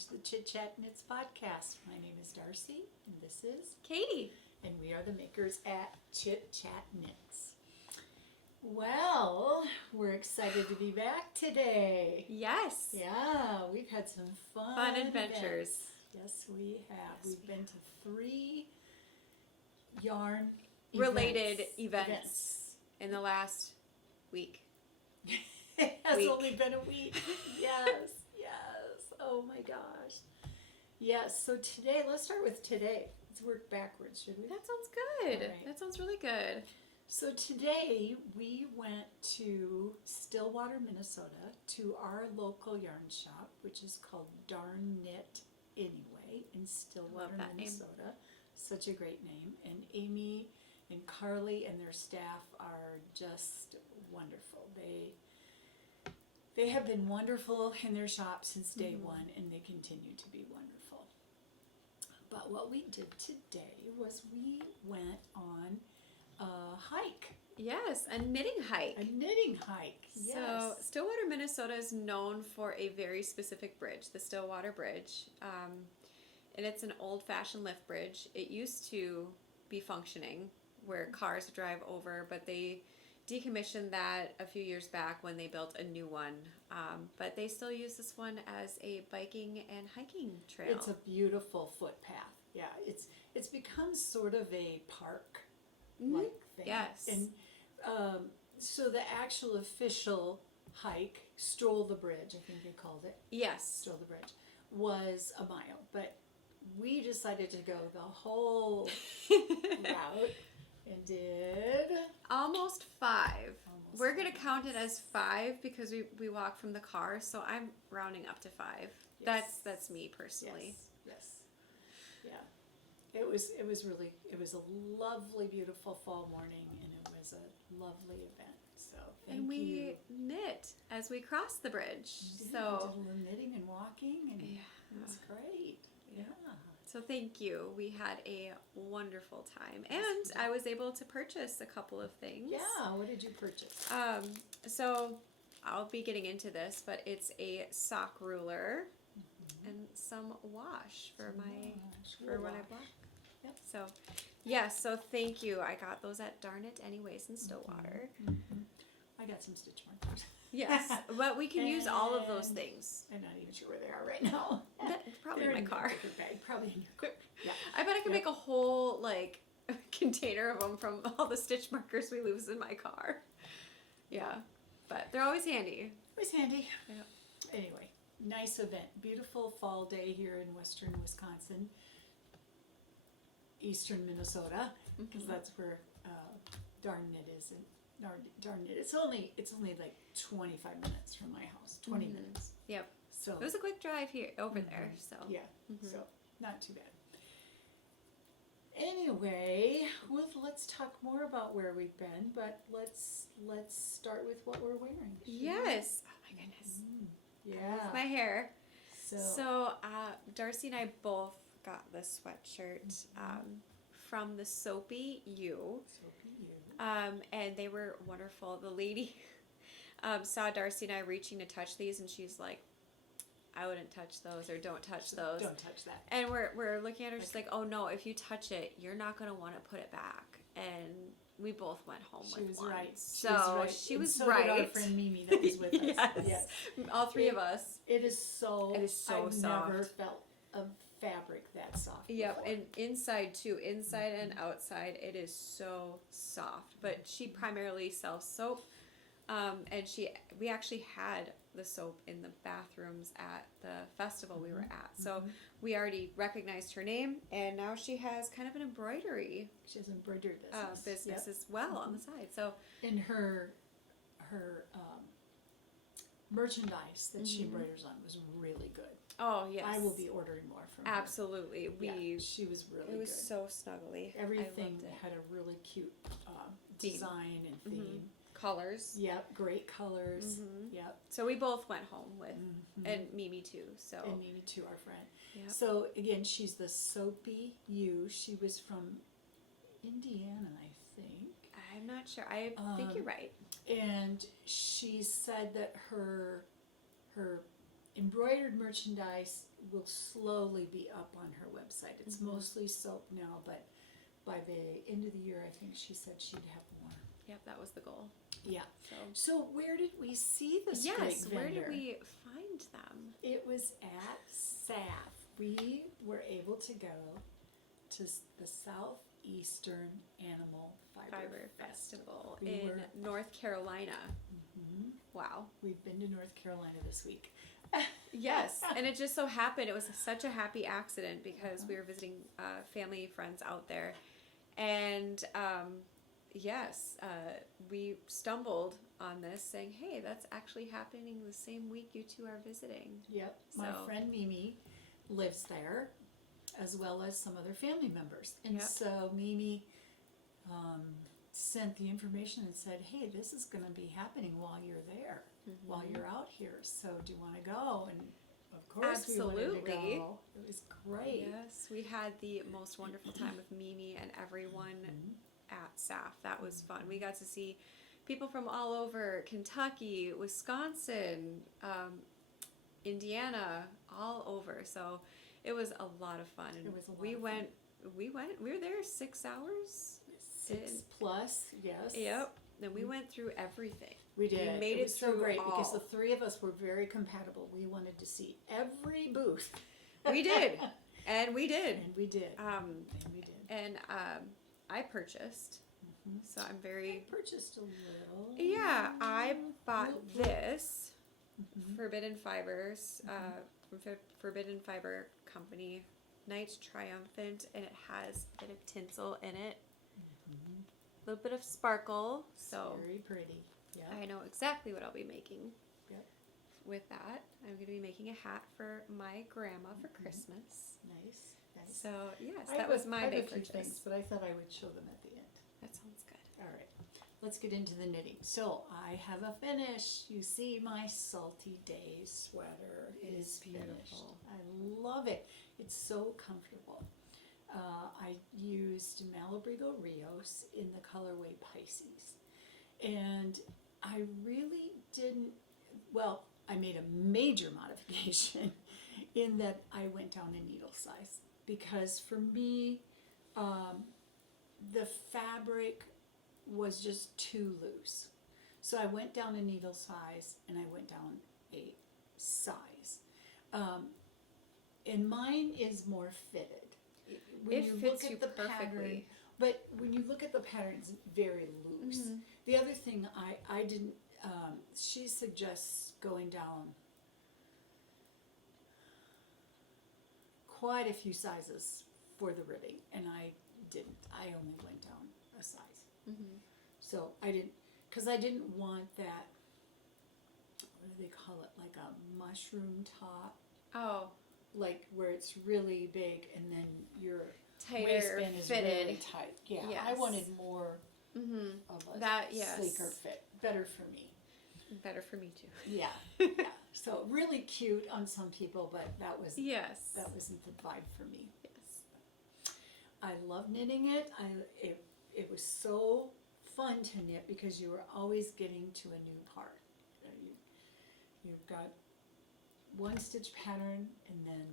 to the Chit Chat Knits podcast. My name is Darcy, and this is Katie. And we are the makers at Chit Chat Knits. Well, we're excited to be back today. Yes. Yeah, we've had some Fun adventures. events. Yes, we have. We've been to 3 yarn related events in the last week. It has only been a week. Yes. Oh my gosh. Yes, so today, let's start with today. Let's work backwards, should we? That sounds good. Right. That sounds really good. So today we went to Stillwater, Minnesota, to our local yarn shop, which is called Darn Knit Anyway in Stillwater, Love that Minnesota. name. Such a great name. And Amy and Carly and their staff are just wonderful. They have been wonderful in their shop since day one, and they continue to be wonderful. But what we did today was we went on a hike. Yes, a knitting hike. A knitting hike, yes. So Stillwater, Minnesota is known for a very specific bridge, the Stillwater Bridge. And it's an old-fashioned lift bridge. It used to be functioning where cars drive over, but they decommissioned that a few years back when they built a new one. But they still use this one as a biking and hiking trail. It's a beautiful footpath. Yeah, it's become sort of a park-like thing. Yes. And so the actual official hike, Stroll the Bridge, I think they called it. Yes. Stroll the Bridge, was a mile. But we decided to go the whole route and did almost 5. Almost We're gonna 5. count it as 5 because we walked from the car, so I'm rounding up to 5. Yes. That's me personally. Yes. Yeah. It was a lovely, beautiful fall morning, and it was a lovely event. So thank And you. we knit as we crossed the bridge. We did. So We did a little knitting and walking, and yeah. it was great. Yeah. So thank you. We had a wonderful time. Yes, And we did. I was able to purchase a couple of things. Yeah. What did you purchase? So I'll be getting into this, but it's a sock ruler and some wash for when I block. Yep. So yes, so thank you. I got those at Darn It Anyways in Stillwater. I got some stitch markers. Yes, but we can use all of those things. I'm not even sure where they are right now. It's probably They're in my car. your paper bag. Probably in your car. Yeah. I bet I could Yep. make a whole like container of them from all the stitch markers we lose in my car. Yeah, but they're always handy. Always handy. Yep. Anyway, nice event. Beautiful fall day here in western Wisconsin, eastern Minnesota, because that's where Darn Knit is. And Darn Knit. It's only like 25 minutes from my house. 20 minutes. Yep. So It was a quick drive here over there. So yeah. So not too bad. Anyway, let's talk more about where we've been, but let's start with what we're wearing. yes. Oh my goodness. Yeah. My hair. So Darcy and I both got this sweatshirt from the Soapy U. And they were wonderful. The lady saw Darcy and I reaching to touch these, and she's like, I wouldn't touch those, or don't touch those. Don't touch that. And we're looking at her, she's like, oh no, if you touch it, you're not going to want to put it back. And we both went home She with was one. right. So she was so right. Did our friend Mimi that was with us. Yes. All 3 of us. It is so It is so I've soft. never felt a fabric that soft Yep, before. and inside too, inside and outside, it is so soft. But she primarily sells soap, and we actually had the soap in the bathrooms at the festival we were at. So we already recognized her name, and now she has kind of an embroidery She has an embroidery business. business as well on the side. So And her merchandise that she embroiders on was really good. oh yes, I will be ordering more from her. absolutely. She was really It was good. so snuggly. Everything I loved it. had a really cute Theme. design and theme. Colors. Yep, great colors. Yep. So we both went home with, and Mimi too. So And Mimi too, our friend. Yep. So again, she's the Soapy U. She was from Indiana, I think. I'm not sure. I think you're right. And she said that her embroidered merchandise will slowly be up on her website. It's mostly soap now, but by the end of the year, I think she said she'd have more. Yep, that was the goal. Yeah. So where did we see this great vendor? Where did we find them? It was at SAF. We were able to go to the Southeastern Animal Fiber Festival in North Carolina. Wow. We've been to North Carolina this week. Yes, and it just so happened, it was such a happy accident because we were visiting family friends out there. And we stumbled on this saying, hey, that's actually happening the same week you two are visiting. Yep. My friend Mimi lives there, as well as some other family members. And so Mimi sent the information and said, hey, this is going to be happening while you're there, while you're out here. So do you want to go? And of course we wanted to go. It was great. Yes, we had the most wonderful time with Mimi and everyone at SAF. That was fun. We got to see people from all over Kentucky, Wisconsin, Indiana, all over. So it was a lot of fun. And it was a lot we of went. fun. We were there 6 hours. 6+, yes. Yep. And we went through everything. We did. We made it so through great all. because the three of us were very compatible. We wanted to see every booth. We did. And we did. And we did. And I purchased. So I'm very... I purchased a little. Yeah, I bought this Forbidden Fibers from Forbidden Fiber Company. Nice Triumphant, and it has a bit of tinsel in it. A little bit of sparkle. So very pretty. Yeah. I know exactly what I'll be making. Yep. With that, I'm going to be making a hat for my grandma for Christmas. Nice. So yes, that was my big purchase. Things, but I thought I would show them at the end. That sounds good. All right, let's get into the knitting. So I have a finish. You see my Salty Days sweater is beautiful. I love it. It's so comfortable. I used Malabrigo Rios in the colorway Pisces, and I really didn't. Well, I made a major modification in that I went down a needle size because for me, the fabric was just too loose. So I went down a needle size and I went down a size. And mine is more fitted. When It fits you perfectly. But when you look at the pattern, it's very loose. The other thing I didn't, she suggests going down quite a few sizes for the ribbing, and I didn't. I only went down a size. So I didn't, because I didn't want that, what do they call it, like a mushroom top. Oh. Like where it's really big and then your tighter waistband is fitted. really tight. Yeah, Yes. I wanted more of a sleeker fit. Better for me. Better for me too. Yeah, yeah. So really cute on some people, but that wasn't the vibe for me. Yes. I love knitting it. It was so fun to knit because you were always getting to a new part. You've got one stitch pattern and then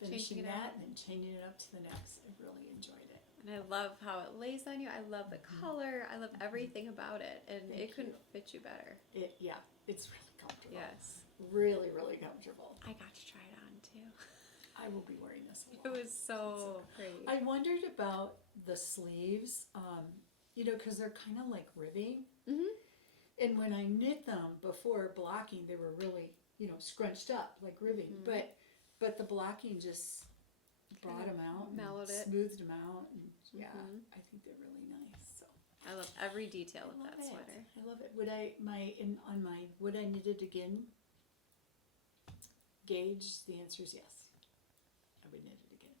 finishing that and then changing it up to the next. I really enjoyed it. And I love how it lays on you. I love the color. I love everything about it. And it couldn't fit you better. Yeah, it's really comfortable. Yes. Really, really comfortable. I got to try it on too. I will be wearing this a It lot. was so great. I wondered about the sleeves, because they're kind of like ribbing. And when I knit them before blocking, they were really, scrunched up like ribbing. But the blocking just brought them out, mellowed it, smoothed them out, and I think they're really nice. So I love every detail of that sweater. I love it. Would I knit it again? Gauge, the answer is yes. I would knit it again.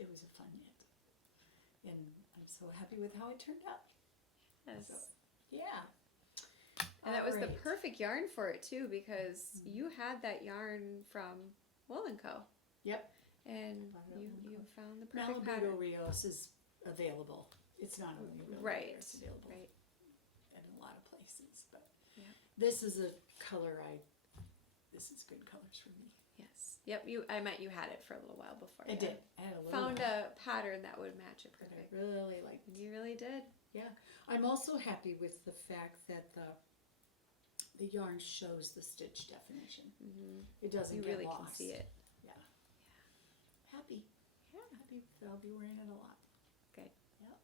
It was a fun knit, and I'm so happy with how it turned out. Yes. So, yeah. And that was the perfect yarn for it too, because you had that yarn from Wool & Co. Yep. And you found the perfect Malabrigo pattern. Rios is available. It's not only right. It's available at a lot of places, but yeah. this is a color this is good colors for me. Yes. Yep. I meant you had it for a little while before. I did. I had a little Found while, a pattern that would match it but perfect. I really liked. You really did. Yeah, I'm also happy with the fact that the yarn shows the stitch definition. Mm-hmm. It doesn't You get really lost. can see it. Yeah. Happy. Yeah. Happy that I'll be wearing it a lot. Good. Yep.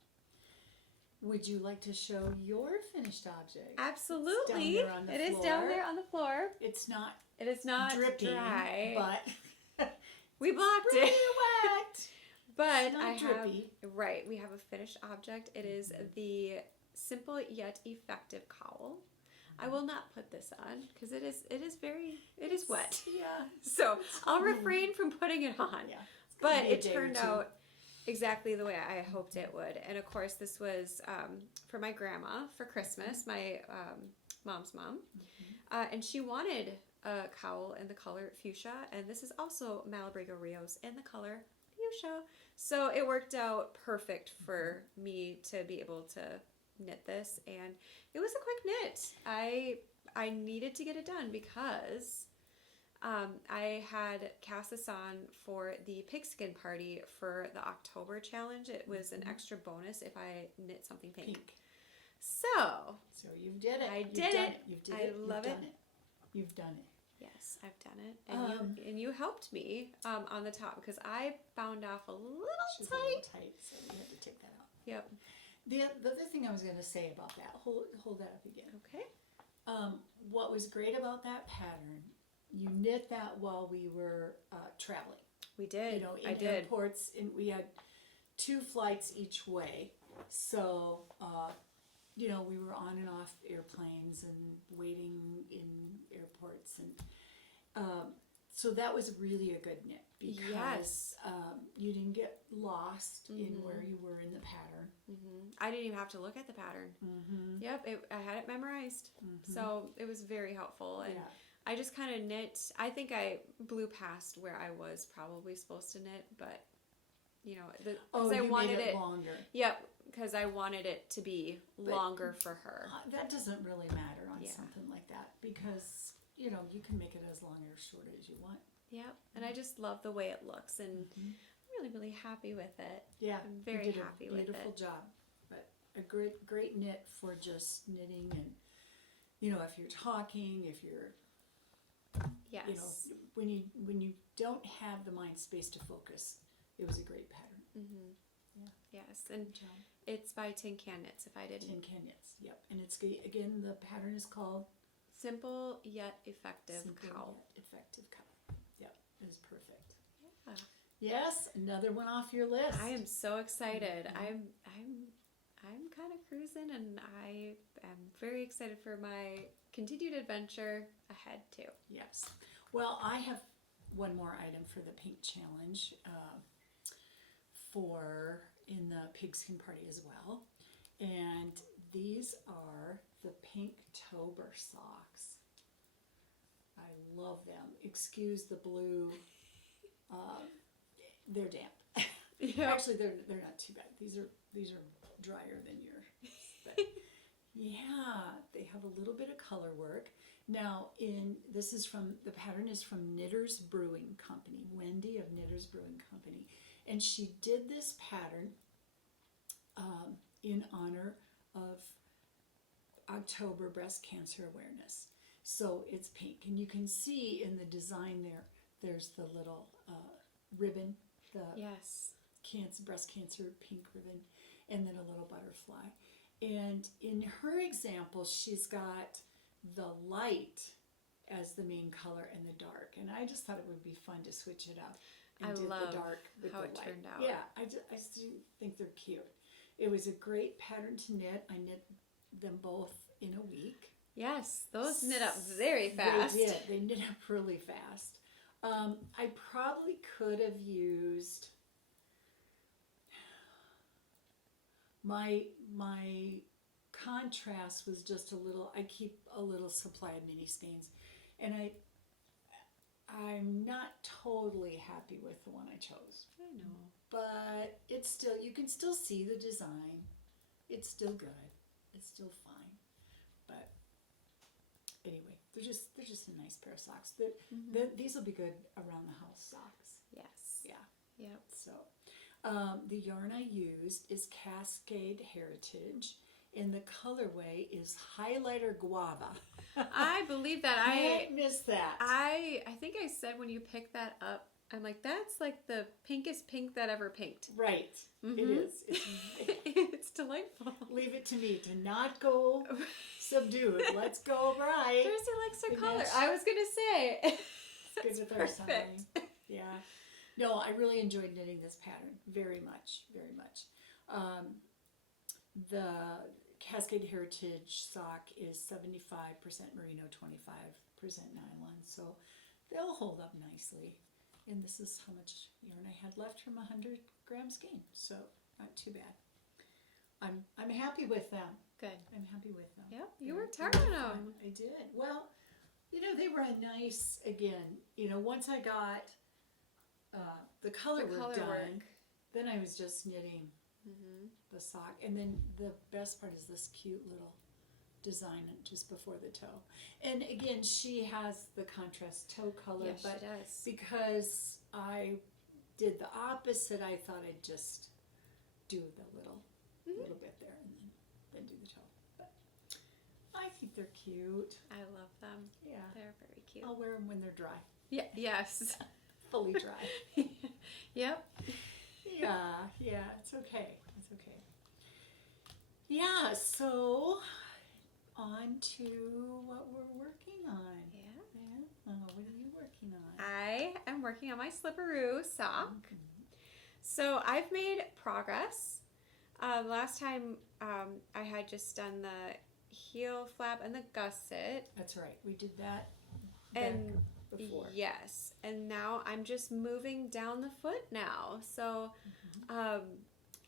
Would you like to show your finished object? Absolutely. It's down there on the It is floor. down there on the floor. It's not It is not dripping, dry. but We blocked really it. wet. But It's not I drippy. have right. We have a finished object. It is the simple yet effective cowl. I will not put this on because it is wet. Yeah. So I'll refrain from putting it on. Yeah. But be a it day or turned two. out exactly the way I hoped it would. And of course, this was for my grandma for Christmas, my mom's mom. And she wanted a cowl in the color fuchsia. And this is also Malabrigo Rios in the color fuchsia. So it worked out perfect for me to be able to knit this. And it was a quick knit. I needed to get it done because I had cast this on for the pigskin party for the October challenge. It was an extra bonus if I knit something pink. So you did it. I You've did done it. You've did I it. love You've it. done it. You've done it. Yes, I've done it. And you helped me on the top because I bound off a little She's tight. a little tight, so we had to take that out. Yep. The other thing I was going to say about that, hold that up again. Okay. What was great about that pattern, you knit that while we were traveling. We did. You know, in I did. airports, and we had 2 flights each way. So, you know, we were on and off airplanes and waiting in airports, and so that was really a good knit because Yes. you didn't get lost in where you were in the pattern. I didn't even have to look at the pattern. Yep, I had it memorized. So it was very helpful. And Yeah. I just kind of knit. I think I blew past where I was probably supposed to knit, but you know, because I you wanted made it longer. Yep, because I wanted it to be longer for her. That doesn't really matter on Yeah. something like that because, you know, you can make it as long or short as you want. Yep, and I just love the way it looks, and I'm really, really happy with it. Yeah, I'm you very did happy a with beautiful it. job. But a great knit for just knitting, and you know, if you're talking, if you're, Yes. you know, when you don't have the mind space to focus, it was a great pattern. Yes, and Good job. it's by Tin Can Knits. If I didn't, Tin Can Knits. Yep, and it's again the pattern is called simple yet effective Simple cowl. Yet Effective Cowl. Yep, it is perfect. Yeah. Yes, another one off your list. I am so excited. I'm kind of cruising, and I am very excited for my continued adventure ahead too. Yes. Well, I have one more item for the pink challenge for in the pigskin party as well, and these are the PinkTOEber socks. I love them. Excuse the blue. They're damp. Yeah. Actually, they're not too bad. These are drier than yours. But yeah, they have a little bit of color work. Now, the pattern is from Knitter's Brewing Company, Wendy of Knitter's Brewing Company, and she did this pattern in honor of October Breast Cancer Awareness. So it's pink, and you can see in the design there's the little ribbon, the Yes. breast cancer pink ribbon, and then a little butterfly. And in her example, she's got the light as the main color and the dark. And I just thought it would be fun to switch it up and I do love the dark with how the it light. turned out. Yeah, I just think they're cute. It was a great pattern to knit. I knit them both in a week. Yes, those knit up very fast. They did. They knit up really fast. I probably could have used my contrast was just a little. I keep a little supply of mini skeins, and I'm not totally happy with the one I chose. I know. But it's still, you can still see the design. It's still good. It's still fine. But anyway, they're just a nice pair of socks. These will be good around the house socks. Yes. Yeah. Yep. So, the yarn I used is Cascade Heritage, and the colorway is Highlighter Guava. I believe that. Can't miss that. I think I said when you picked that up, I'm like, that's like the pinkest pink that ever pinked. Right. Mhm. It is. It's delightful. Leave it to me to not go subdued. Let's go bright. Darcy likes her Good color. match. I was gonna say. It's good with our sign. Yeah. No, I really enjoyed knitting this pattern very much, very much. The Cascade Heritage sock is 75% merino, 25% nylon, so they'll hold up nicely. And this is how much yarn I had left from 100 gram skein, so not too bad. I'm happy with them. Good. I'm happy with them. Yep, you They're worked hard on fun. them. I did. Well, they were a nice, again, once I got the color work done, then I was just knitting the sock. And then the best part is this cute little design just before the toe. And again, she has the contrast toe color, Yes, but she does. because I did the opposite, I thought I'd just do the little bit there and then do the toe. But I think they're cute. I love them. Yeah. They're very cute. I'll wear them when they're dry. Yeah. Yes. Fully dry. Yep. Yeah, it's okay. It's okay. Yeah, so on to what we're working on. Yeah. What are you working on? I am working on my Slipperoo sock. So I've made progress. Last time I had just done the heel flap and the gusset. That's right. We did that And back before. yes, and now I'm just moving down the foot now. So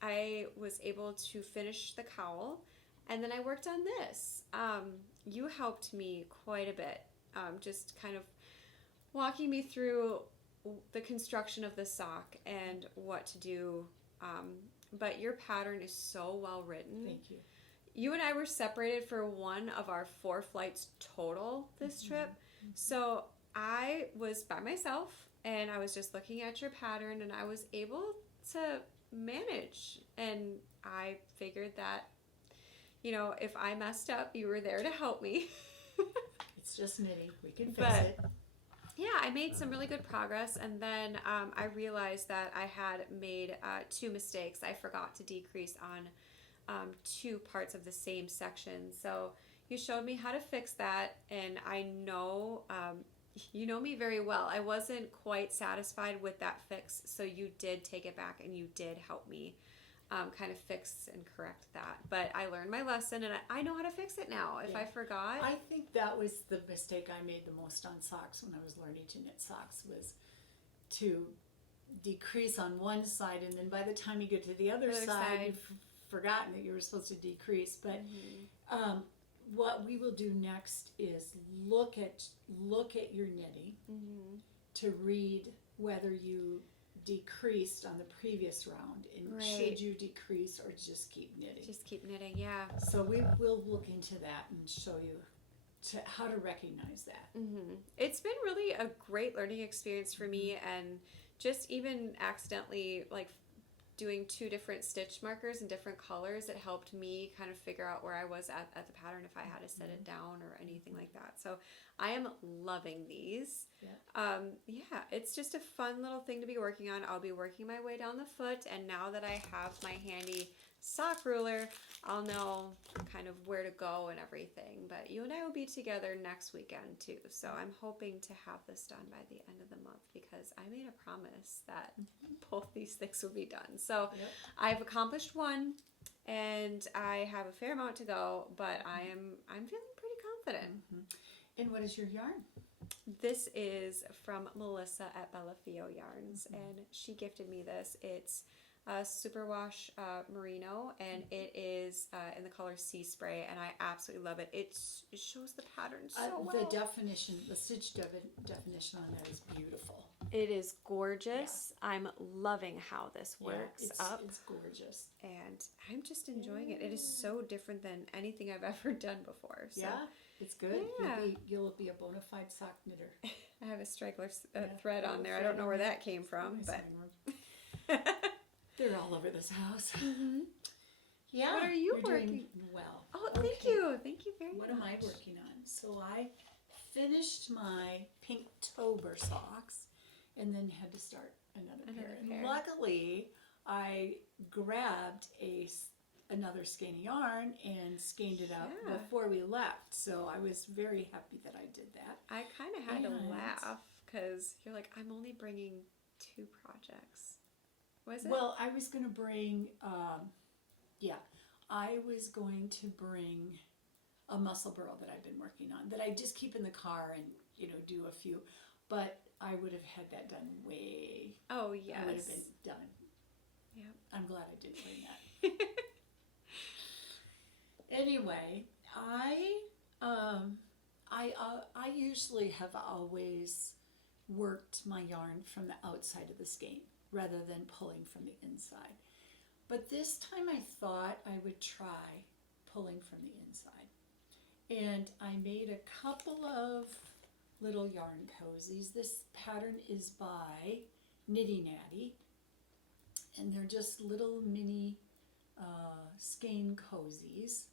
I was able to finish the cowl, and then I worked on this. You helped me quite a bit, just kind of walking me through the construction of the sock and what to do. But your pattern is so well written. Thank you. You and I were separated for one of our 4 flights total this trip. So I was by myself and I was just looking at your pattern and I was able to manage. And I figured that, if I messed up, you were there to help me. It's just knitting. We can fix But- it. Yeah, I made some really good progress, and then I realized that I had made 2 mistakes. I forgot to decrease on 2 parts of the same section. So you showed me how to fix that, and I know you know me very well. I wasn't quite satisfied with that fix, so you did take it back, and you did help me kind of fix and correct that. But I learned my lesson, and I know how to fix it now. If I forgot, I think that was the mistake I made the most on socks when I was learning to knit socks, was to decrease on one side, and then by the time you get to the other side, you've forgotten that you were supposed to decrease. But what we will do next is look at your knitting to read whether you decreased on the previous round, and should you decrease or just keep knitting. Just keep knitting, yeah. So we will look into that and show you how to recognize that. It's been really a great learning experience for me, and just even accidentally doing 2 different stitch markers in different colors, it helped me kind of figure out where I was at the pattern, if I had to set it down or anything like that. So I am loving these. Yeah, it's just a fun little thing to be working on. I'll be working my way down the foot, and now that I have my handy sock ruler, I'll know kind of where to go and everything. But you and I will be together next weekend too, so I'm hoping to have this done by the end of the month, because I made a promise that both these things would be done. So I've accomplished one, and I have a fair amount to go, but I'm feeling pretty confident. And what is your yarn? This is from Melissa at Bellafio Yarns, and she gifted me this. It's Superwash Merino, and it is in the color Sea Spray, and I absolutely love it. It shows the pattern so well. The definition, the stitch definition on that is beautiful. It is gorgeous. I'm loving how this works up. It's gorgeous. And I'm just enjoying it. It is so different than anything I've ever done before. So. Yeah, it's good. Yeah. You'll be a bona fide sock knitter. I have a straggler thread on there. I don't know where that came from, but they're all over this house. Mm-hmm. Yeah. What are you you're working? Doing well. Oh, thank you. Thank you very much. What am I working on? So I finished my PinkTOEber socks and then had to start another pair. And luckily, I grabbed another skein of yarn and skeined it up before we left. So I was very happy that I did that. I kind of had to laugh because you're like, I'm only bringing 2 projects. Was it? Well, I was going to bring, I was going to bring a muscle burl that I've been working on that I just keep in the car and, do a few. But I would have had that done way. Oh, yes. I would have been done. Yeah. I'm glad I didn't bring that. Anyway, I usually have always worked my yarn from the outside of the skein rather than pulling from the inside. But this time I thought I would try pulling from the inside. And I made a couple of little yarn cozies. This pattern is by Knitterdat, and they're just little mini skein cozies.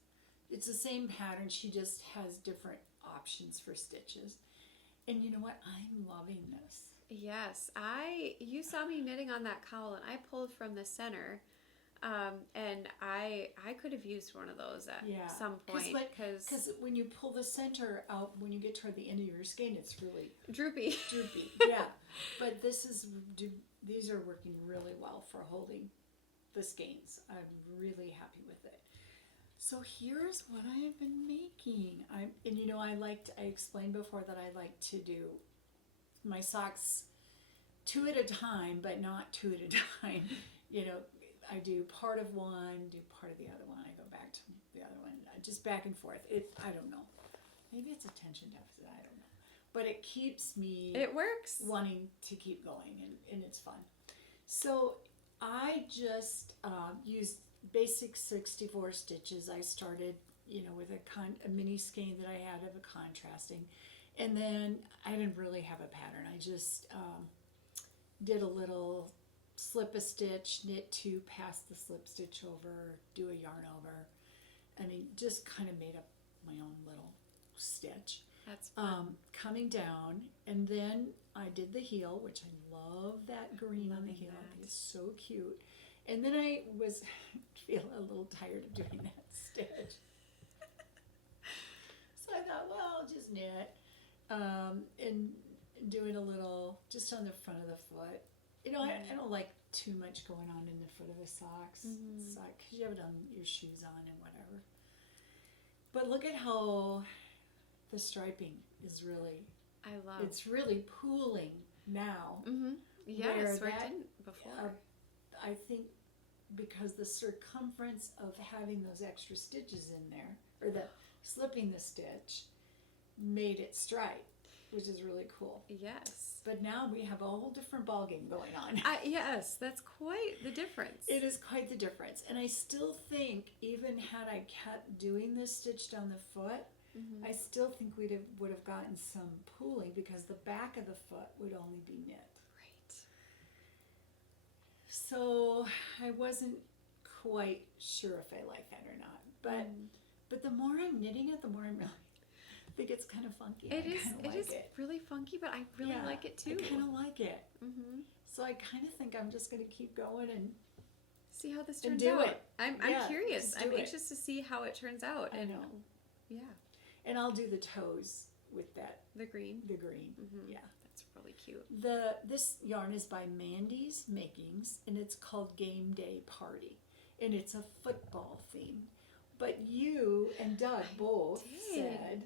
It's the same pattern, she just has different options for stitches. And you know what? I'm loving this. Yes, you saw me knitting on that cowl, and I pulled from the center, and I could have used one of those at some point because when you pull the center out, when you get toward the end of your skein, it's really droopy. Yeah, but these are working really well for holding the skeins. I'm really happy with it. So here's what I have been making. I explained before that I like to do my socks 2 at a time, but not 2 at a time. I do part of one, do part of the other one. I go back to the other one, just back and forth. I don't know. Maybe it's attention deficit. I don't know. But it keeps me. It works. Wanting to keep going, and it's fun. So I just used basic 64 stitches. I started, with a mini skein that I had of a contrasting, and then I didn't really have a pattern. I just did a little slip a stitch, knit 2, pass the slip stitch over, do a yarn over. I mean, just kind of made up my own little stitch. That's fun. Coming down, and then I did the heel, which I love that green on the heel. It's so cute. And then I was feeling a little tired of doing that stitch. So I thought, well, I'll just knit and do it a little just on the front of the foot. I don't like too much going on in the foot of the socks, because you have it on your shoes on and whatever. But look at how the striping is really, it's really pooling now. Mm-hmm. Yes, where it didn't before. I think because the circumference of having those extra stitches in there, or the slipping the stitch, made it stripe, which is really cool. Yes. But now we have a whole different ballgame going on. Yes, that's quite the difference. It is quite the difference. And I still think, even had I kept doing this stitch down the foot, I still think we would have gotten some pooling, because the back of the foot would only be knit. Right. So I wasn't quite sure if I like that or not. But the more I'm knitting it, the more I'm really think it's kind of funky. It is really funky, but I really like it too. I kind of like it. So I kind of think I'm just going to keep going and see how this turns out. I'm curious. I'm anxious to see how it turns out. I know. Yeah. And I'll do the toes with that. The green. Yeah. That's really cute. This yarn is by Mandy's Makings, and it's called Game Day Party, and it's a football theme. But you and Doug both said,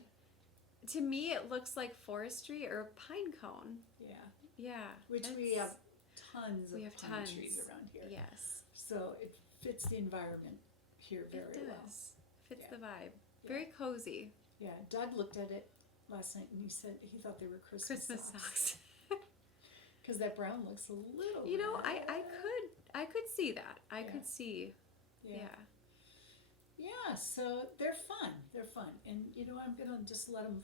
to me it looks like forestry or a pine cone. Yeah. Which we have tons of pine trees around here. Yes. So it fits the environment here very well. Fits the vibe. Very cozy. Yeah, Doug looked at it last night and he said he thought they were Christmas socks. Because that brown looks a little. You know, red. I could see that. I Yeah. could see. Yeah. Yeah, so they're fun. They're fun. And, you know, I'm going to just let them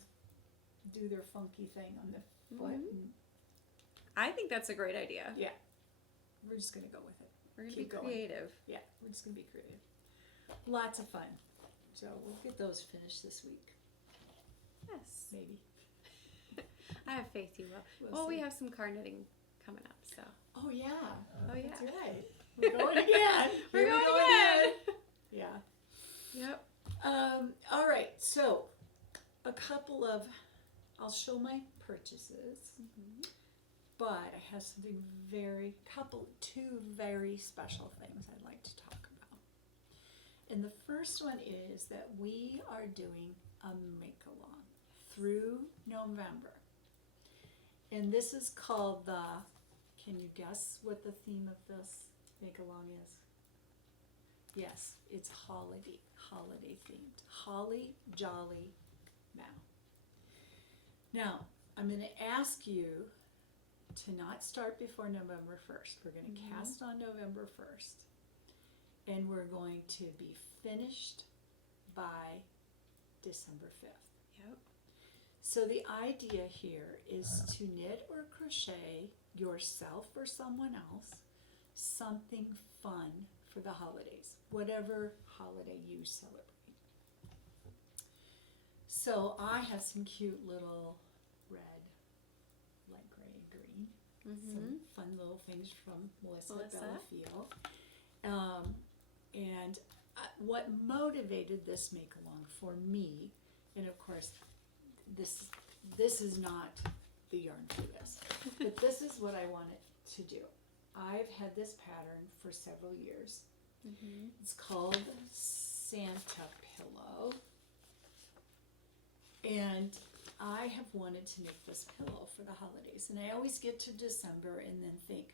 do their funky thing on the foot. Mhm. And, I think that's a great idea. yeah, we're just going to go with it. We're going to be Keep going. creative. Yeah, we're just going to be creative. Lots of fun. So we'll get those finished this week, Yes. maybe. I have faith you will. We'll Well, we see. have some car knitting coming up, so. Oh, yeah. Oh, yeah. That's right. We're going again. We're Here we going go again. Yeah. Yep. All right, so a couple of, I'll show my purchases, but I have something two very special things I'd like to talk about. And the first one is that we are doing a make-along through November. And this is called can you guess what the theme of this make-along is? Yes, it's holiday themed. Holly Jolly Now. Now, I'm going to ask you to not start before November 1st. We're going to cast on November 1st. And we're going to be finished by December 5th. Yep. So the idea here is to knit or crochet yourself or someone else something fun for the holidays, whatever holiday you celebrate. So I have some cute little red, light gray, green, some fun little things from Melissa. Bellafiel. And what motivated this make-along for me, and of course, this is not the yarn for this, but this is what I wanted to do. I've had this pattern for several years. It's called Santa Pillow. And I have wanted to make this pillow for the holidays. And I always get to December and then think,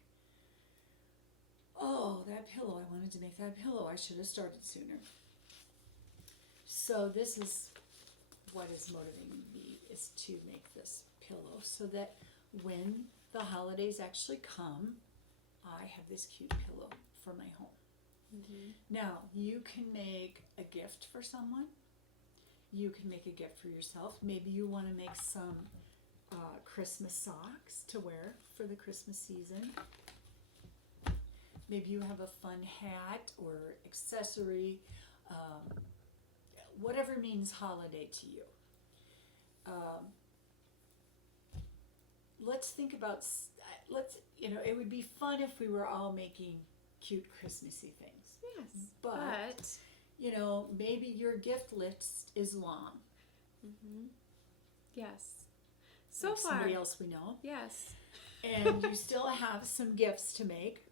oh, that pillow, I wanted to make that pillow. I should have started sooner. So this is what is motivating me, is to make this pillow so that when the holidays actually come, I have this cute pillow for my home. Now, you can make a gift for someone. You can make a gift for yourself. Maybe you want to make some Christmas socks to wear for the Christmas season. Maybe you have a fun hat or accessory, whatever means holiday to you. Let's think about, it would be fun if we were all making cute Christmassy things. Yes. But maybe your gift list is long. Yes. So like far. Somebody else we know. Yes. And you still have some gifts to make.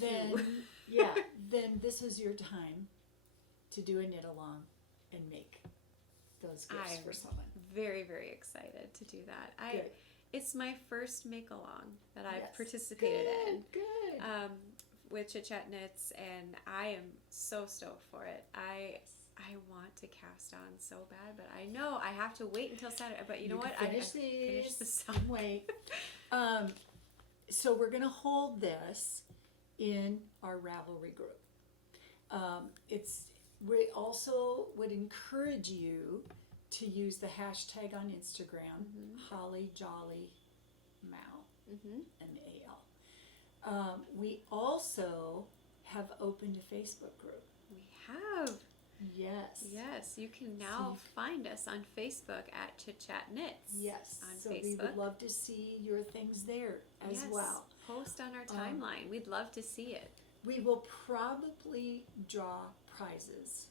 Then this is your time to do a knit along and make those gifts for someone. Very, very excited to do that. Good. It's my first make along that I've Yes. participated in. Good. With Chit Knits, and I am so stoked for it. I want to cast on so bad, but I know I have to wait until Saturday. But you know what? Finish I finish this some way. So we're going to hold this in our Ravelry group. We also would encourage you to use the hashtag on Instagram, Holly Jolly Mal, M-A-L. We also have opened a Facebook group. We have. Yes. Yes, you can now find us on Facebook at Chit Chat Knits. Yes. On so Facebook. we would love to see your things there as well. Post on our timeline. We'd love to see it. We will probably draw prizes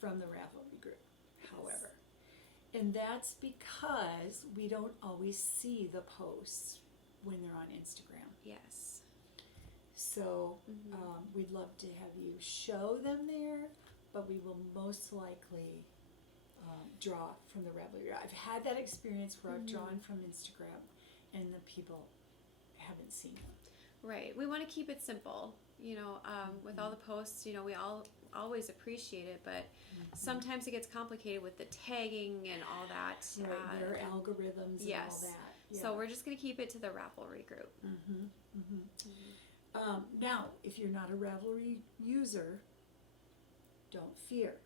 from the Ravelry group, however. And that's because we don't always see the posts when they're on Instagram. Yes. So we'd love to have you show them there, but we will most likely draw from the Ravelry. I've had that experience where I've drawn from Instagram and the people haven't seen them. Right. We want to keep it simple. With all the posts, we all always appreciate it, but sometimes it gets complicated with the tagging and all that. Right, their algorithms and all yes. that. So we're just going to keep it to the Ravelry group. Now, if you're not a Ravelry user, don't fear,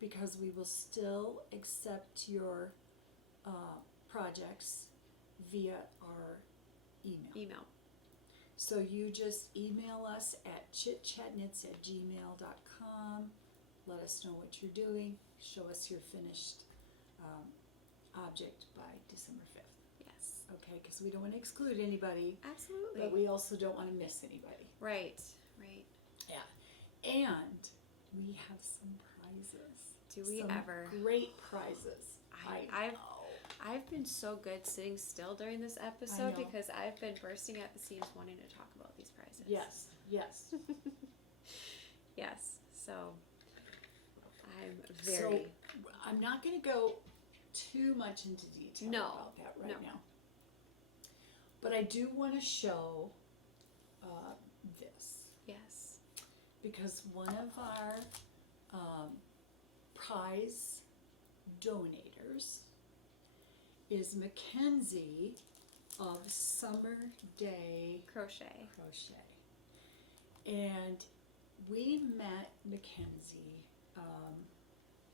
because we will still accept your projects via our email. So you just email us at chitchatknits@gmail.com. Let us know what you're doing. Show us your finished object by December 5th. Yes. Okay, because we don't want to exclude anybody, Absolutely. but we also don't want to miss anybody. Right. Yeah. And we have some prizes. Do we some ever? Great prizes. I've been so good sitting still during this episode because I've been bursting at the seams wanting to talk about these prizes. Yes. Yes. So I'm very. So I'm not going to go too much into detail about that right now. But I do want to show this. Yes. Because one of our prize donators is Mackenzie of Summer Day Crochet. And we met Mackenzie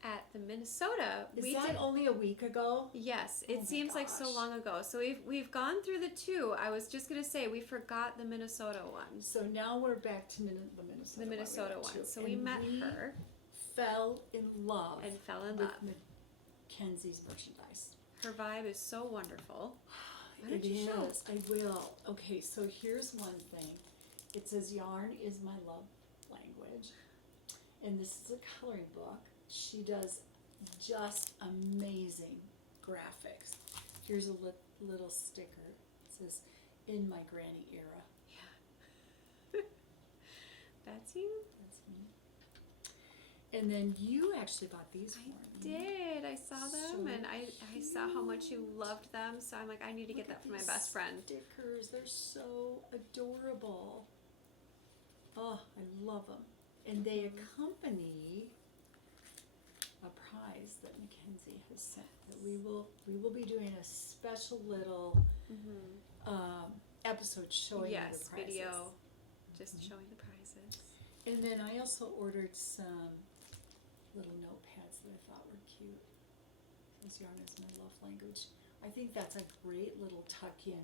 At the Minnesota. Is that only a week ago? Yes, it seems like so long ago. So we've gone through the two. I was just gonna say we forgot the Minnesota one. So now we're back to the Minnesota one. So we met her. Fell in love. With Mackenzie's merchandise. Her vibe is so wonderful. It is. I will. Okay, so here's one thing. It says yarn is my love language. And this is a coloring book. She does just amazing graphics. Here's a little sticker. It says, in my granny era. Yeah. That's you? That's me. And then you actually bought these for me. I did. I saw them and I saw how much you loved them. So I'm like, I need to get that for my best friend. Stickers. They're so adorable. Oh, I love them. And they accompany a prize that Mackenzie has sent that we will be doing a special little episode showing you the prizes. Video just showing the prizes. And then I also ordered some little notepads that I thought were cute. This yarn is my love language. I think that's a great little tuck in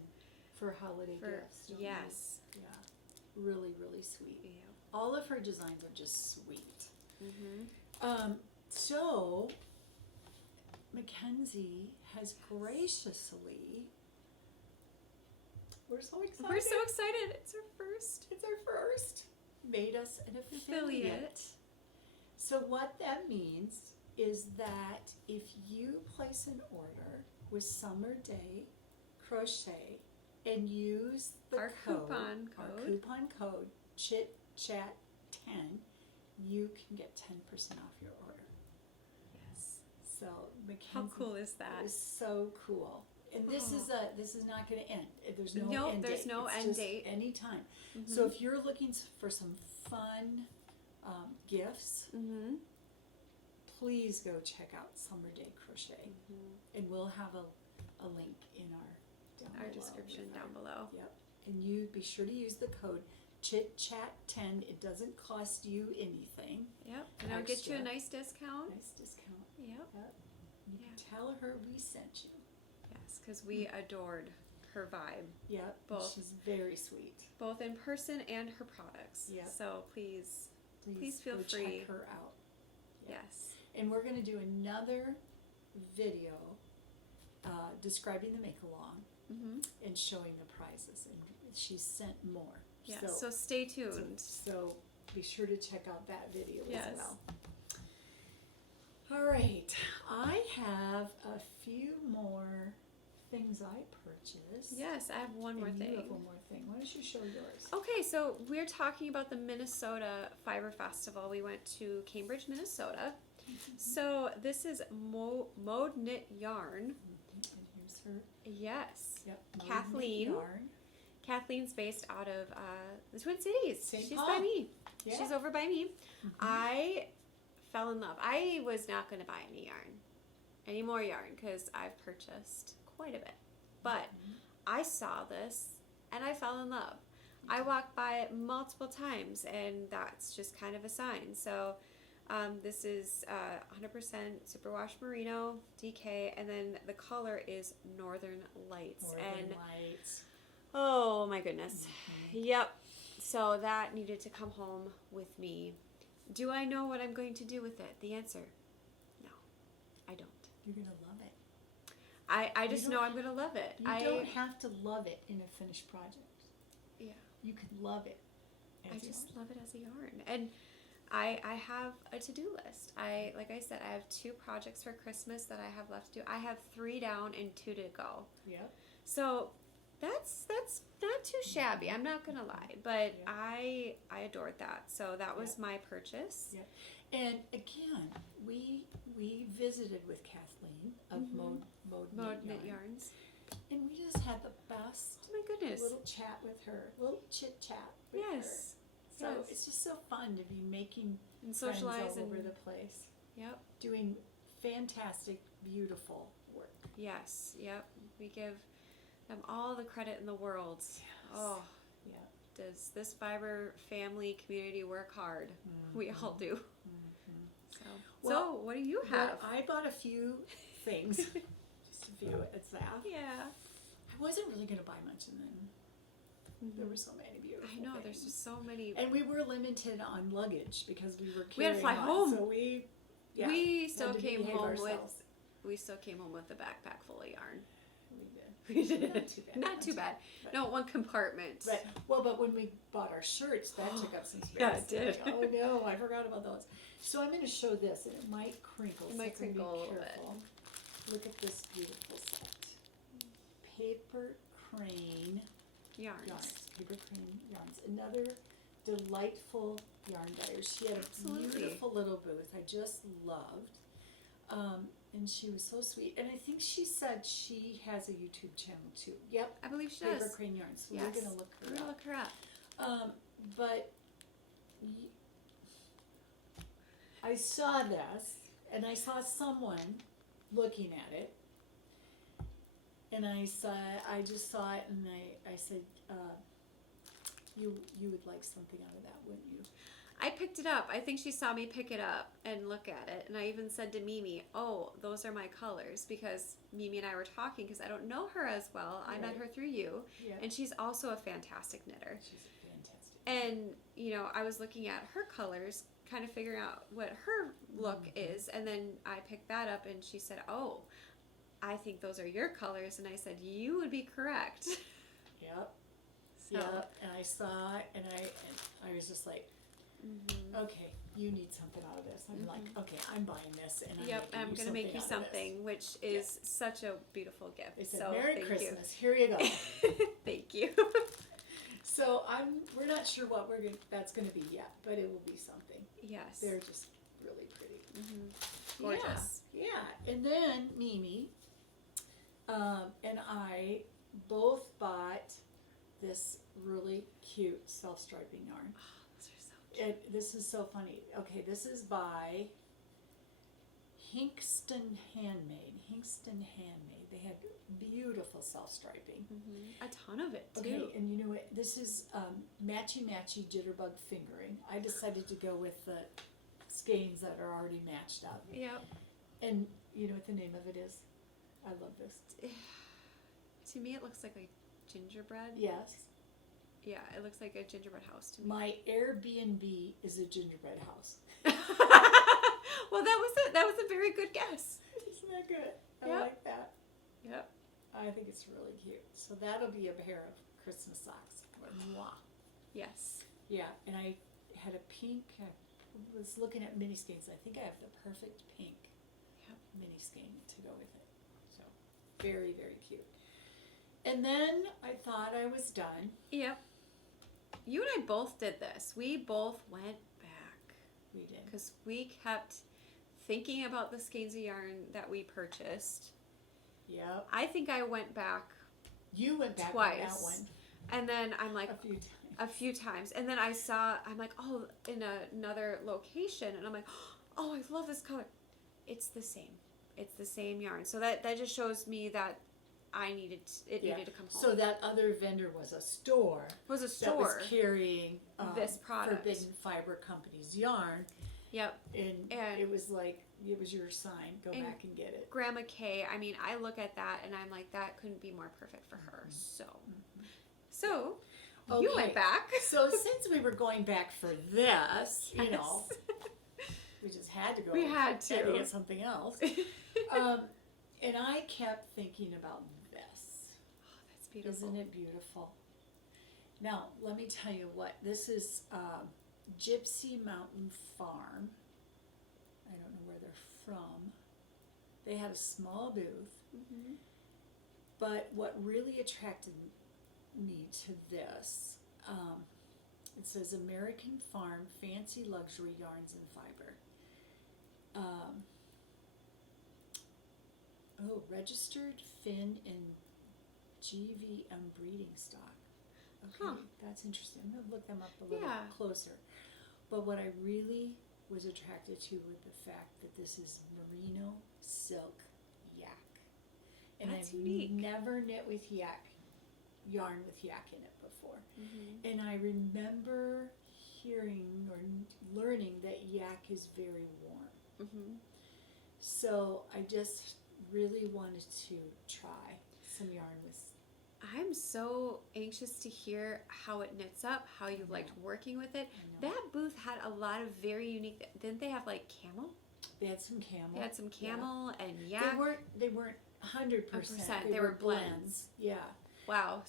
for holiday gifts. Yes. Yeah. Really, really sweet. Yeah. All of her designs are just sweet. So Mackenzie has graciously, we're so excited. It's our first. Made us an affiliate. So what that means is that if you place an order with Summer Day Crochet and use the coupon code CHITCHAT10, you can get 10% off your order. Yes. So Mackenzie, how cool is that? It is so cool. And this is not going to end. There's no end date. There's no end date. Anytime. So if you're looking for some fun gifts, please go check out Summer Day Crochet, and we'll have a link in our description down below. Yep. And you be sure to use the code CHITCHAT10. It doesn't cost you anything. Yep. And it'll get you a nice discount. Yep. You can tell her we sent you. Yes, because we adored her vibe. Yep. She's very sweet. Both in person and her products. Yep. So please feel free. Check her out. Yep. Yes. And we're going to do another video describing the make-along and showing the prizes. And she sent more. Yeah, so stay tuned. So be sure to check out that video as well. All right. I have a few more things I purchased. Yes, I have one more thing. You have one more thing. Why don't you show yours? Okay, so we're talking about the Minnesota Fiber Festival. We went to Cambridge, Minnesota. So this is Mode Knit Yarn. And here's her. Yes. Yep. Kathleen. Yarn. Kathleen based out of the Twin Cities. She's Paul. by me. Yeah. She's over by me. I fell in love. I was not going to buy any more yarn, because I've purchased quite a bit. But I saw this and I fell in love. I walked by it multiple times, and that's just kind of a sign. So this is 100% superwash merino DK, and then the color is Northern Lights. Lights. Oh my goodness. Yep. So that needed to come home with me. Do I know what I'm going to do with it? The answer, no, I don't. You're going to love it. I just know I'm going to love it. You don't have to love it in a finished project. Yeah. You could love it. I just love it as a yarn. And I have a to-do list. Like I said, I have 2 projects for Christmas that I have left to do. I have 3 down and 2 to go. Yep. So that's not too shabby. I'm not gonna lie, but I adored that. So that was my purchase. Yep. And again, we visited with Kathleen of Mode Knit Yarns. And we just had the best Oh my goodness. little chat with her, little chit chat with her. So it's just so fun to be making And friends socialize all and over the place, Yep. doing fantastic, beautiful work. Yes. Yep. We give them all the credit in the world. Yes. Oh, Yeah. does this fiber family community work hard? We all do. So what do you have? I bought a few things, just a few at that. Yeah. I wasn't really going to buy much, and then there were so many beautiful I know, things. there's just so many. And we were limited on luggage because we were We had to carrying fly on, home. So we still had to came behave home ourselves. we still came home with a backpack full of yarn. We did. We did. Not too bad. Not too bad. But- No, one compartment. But when we bought our shirts, that took up some space. Yeah, it did. Oh no, I forgot about those. So I'm going to show this, and it might crinkle. It might so I'm gonna crinkle a be little bit. careful. Look at this beautiful set. Paper crane Yarns. yarns. Paper crane yarns. Another delightful yarn buyer. She had a Absolutely. beautiful little booth I just loved. And she was so sweet. And I think she said she has a YouTube channel too. Yep. I believe she Paper does. crane yarns. So Yes. we're going to look her We're gonna up. look her up. But I saw this, and I saw someone looking at it, and I just saw it, and I said, you would like something out of that, wouldn't you? I picked it up. I think she saw me pick it up and look at it. And I even said to Mimi, oh, those are my colors. Because Mimi and I were talking, because I don't know her as well. I met Right. her through you. Yeah. And she's also a fantastic knitter. She's fantastic. And, I was looking at her colors, kind of figuring out what her look is. And then I picked that up, and she said, oh, I think those are your colors. And I said, you would be correct. Yep. So, Yep. And I saw it, and I was just like, okay, you need something out of this. I'm like, okay, I'm buying this, and I'm going to make you something, which is such a beautiful gift. They said, so Merry thank Christmas. Here you go. you. Thank you. So we're not sure what that's going to be yet, but it will be something. Yes. They're just really pretty. Gorgeous. Yeah. And then Mimi and I both bought this really cute self-striping yarn. Those are so cute. This is so funny. Okay, this is by Hinkston Handmade. They had beautiful self-striping. A ton of it, too. Okay, and you know what? This is matchy jitterbug fingering. I decided to go with the skeins that are already matched up. Yep. And you know what the name of it is? I love this. To me, it looks like a gingerbread. Yes. Yeah, it looks like a gingerbread house to me. My Airbnb is a gingerbread house. Well, that was it. That was a very good guess. Isn't that good? I Yep. like that. Yep. I think it's really cute. So that'll be a pair of Christmas socks. Mwah. Yes. Yeah, and I had a pink, I was looking at mini skeins. I think I have the perfect pink mini skein to go with it. So very, very cute. And then I thought I was done. Yep. You and I both did this. We both went back. We did. Because we kept thinking about the skeins of yarn that we purchased. Yep. I think I went back You went back twice. on that one And then I'm like, a few times. a few times. And then I'm like, oh, in another location. And I'm like, oh, I love this color. It's the same. It's the same yarn. So that just shows me that it needed to come home. So that other vendor was a store. Was a That store. was carrying This product. Forbidden Fiber Company's yarn. Yep. And it was like, it was your sign. Go back and get it. Grandma Kay, I mean, I look at that and I'm like, that couldn't be more perfect for her. So you went back. So since we were going back for this, you know, we just had to go. We had to get something else. And I kept thinking about this. Oh, that's beautiful. Isn't it beautiful? Now, let me tell you what. This is Gypsy Mountain Farm. I don't know where they're from. They had a small booth. Mm-hmm. But what really attracted me to this, it says American Farm Fancy Luxury Yarns and Fiber. Registered Finn and GVM breeding stock. Okay, that's interesting. I'm going to look them up a little closer. But what I really was attracted to was the fact that this is merino silk yak. And That's I've unique. never knit with yarn with yak in it before. Mm-hmm. And I remember hearing or learning that yak is very warm. Mm-hmm. So I just really wanted to try some yarn with. I'm so anxious to hear how it knits up, how you liked working with it. That booth had a lot of very unique. Didn't they have like camel? They had some camel. They had some camel and yak. They weren't 100%. They were blends. Yeah. Wow.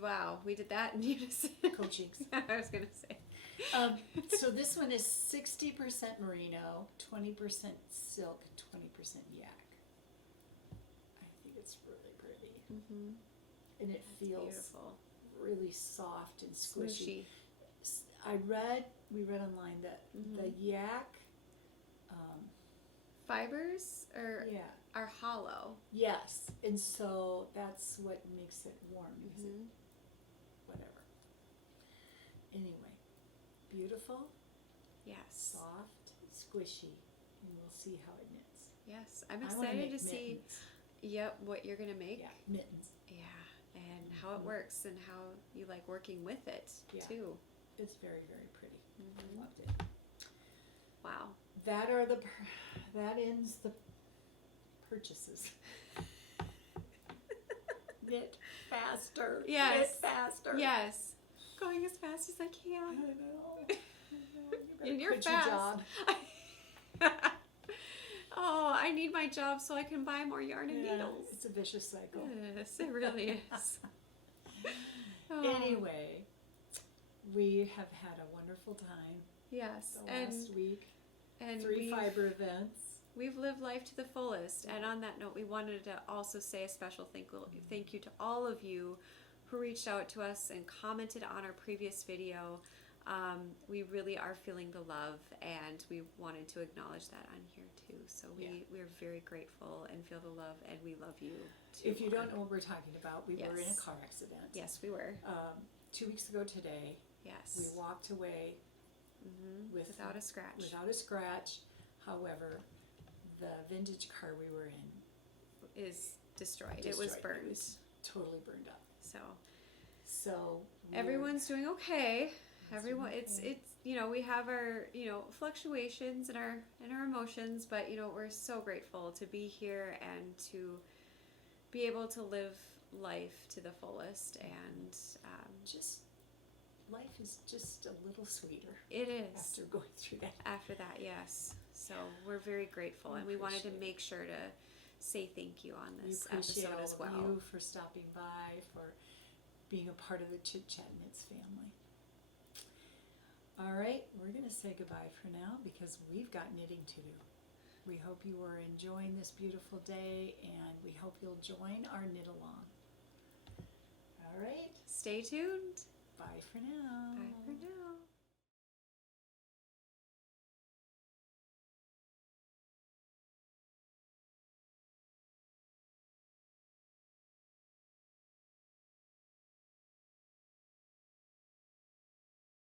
Wow. We did that in unison. Coachings. I was gonna say. So this one is 60% merino, 20% silk, 20% yak. I think it's really pretty. Mm-hmm. And it feels beautiful. really soft and squishy. Smooshy. We read online that the yak fibers are hollow. Yes, and so that's what makes it warm. Because it, whatever. Anyway, beautiful. Yes. Soft, squishy, and we'll see how it knits. Yes, I'm I wanna excited make to see. mittens. What you're gonna make. Yeah, mittens. Yeah, and how it works and how you like working with it too. It's very, very pretty. I loved it. Wow. That ends the purchases. Knit faster. Yes. Knit faster. Yes. Going as fast as I can. I know. And you're quit fast. your job. Oh, I need my job so I can buy more yarn and needles. It's a vicious cycle. Yes, it really is. Anyway, we have had a wonderful time Yes, the last week. and 3 fiber events. We've lived life to the fullest. And on that note, we wanted to also say a special thank you to all of you who reached out to us and commented on our previous video. We really are feeling the love, and we wanted to acknowledge that on here too. So we're very grateful and feel the love, and we love you too. If you don't know what we're talking about, we were in a car accident. Yes, we were. 2 weeks ago today. Yes. We walked away without a scratch. Without a scratch. However, the vintage car we were in is destroyed. It was burned. It was totally burned up. So everyone's doing okay. Everyone, it's we have our fluctuations in our emotions, but we're so grateful to be here and to be able to live life to the fullest, and just life is just a little sweeter. It is after going through that. After that, yes. So we're very grateful, and we wanted to make sure to say thank you on this episode as well. You for stopping by, for being a part of the Chit Chat Knits family. All right, we're going to say goodbye for now because we've got knitting to do. We hope you are enjoying this beautiful day, and we hope you'll join our knit along. All right. Stay tuned. Bye for now. Bye for now.